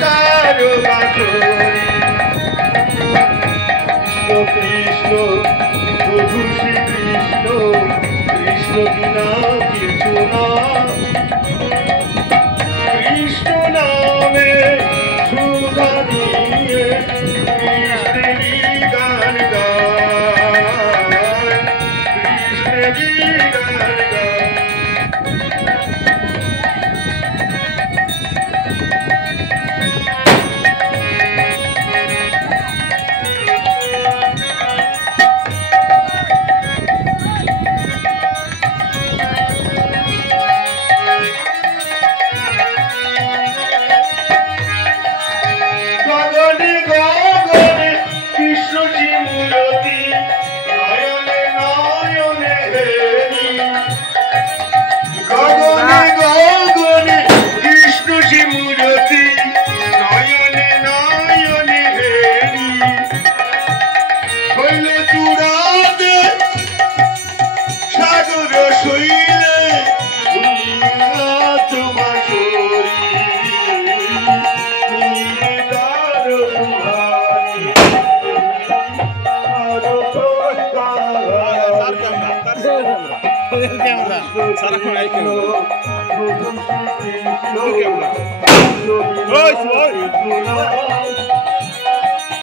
তার বাঁশরি কৃষ্ণ প্রভু শ্রীকৃষ্ণ কৃষ্ণ বিনা কিছু না কৃষ্ণ নামে সুধা নিয়ে কৃষ্ণেরই গান গায় কৃষ্ণেরই গান গায় Camera.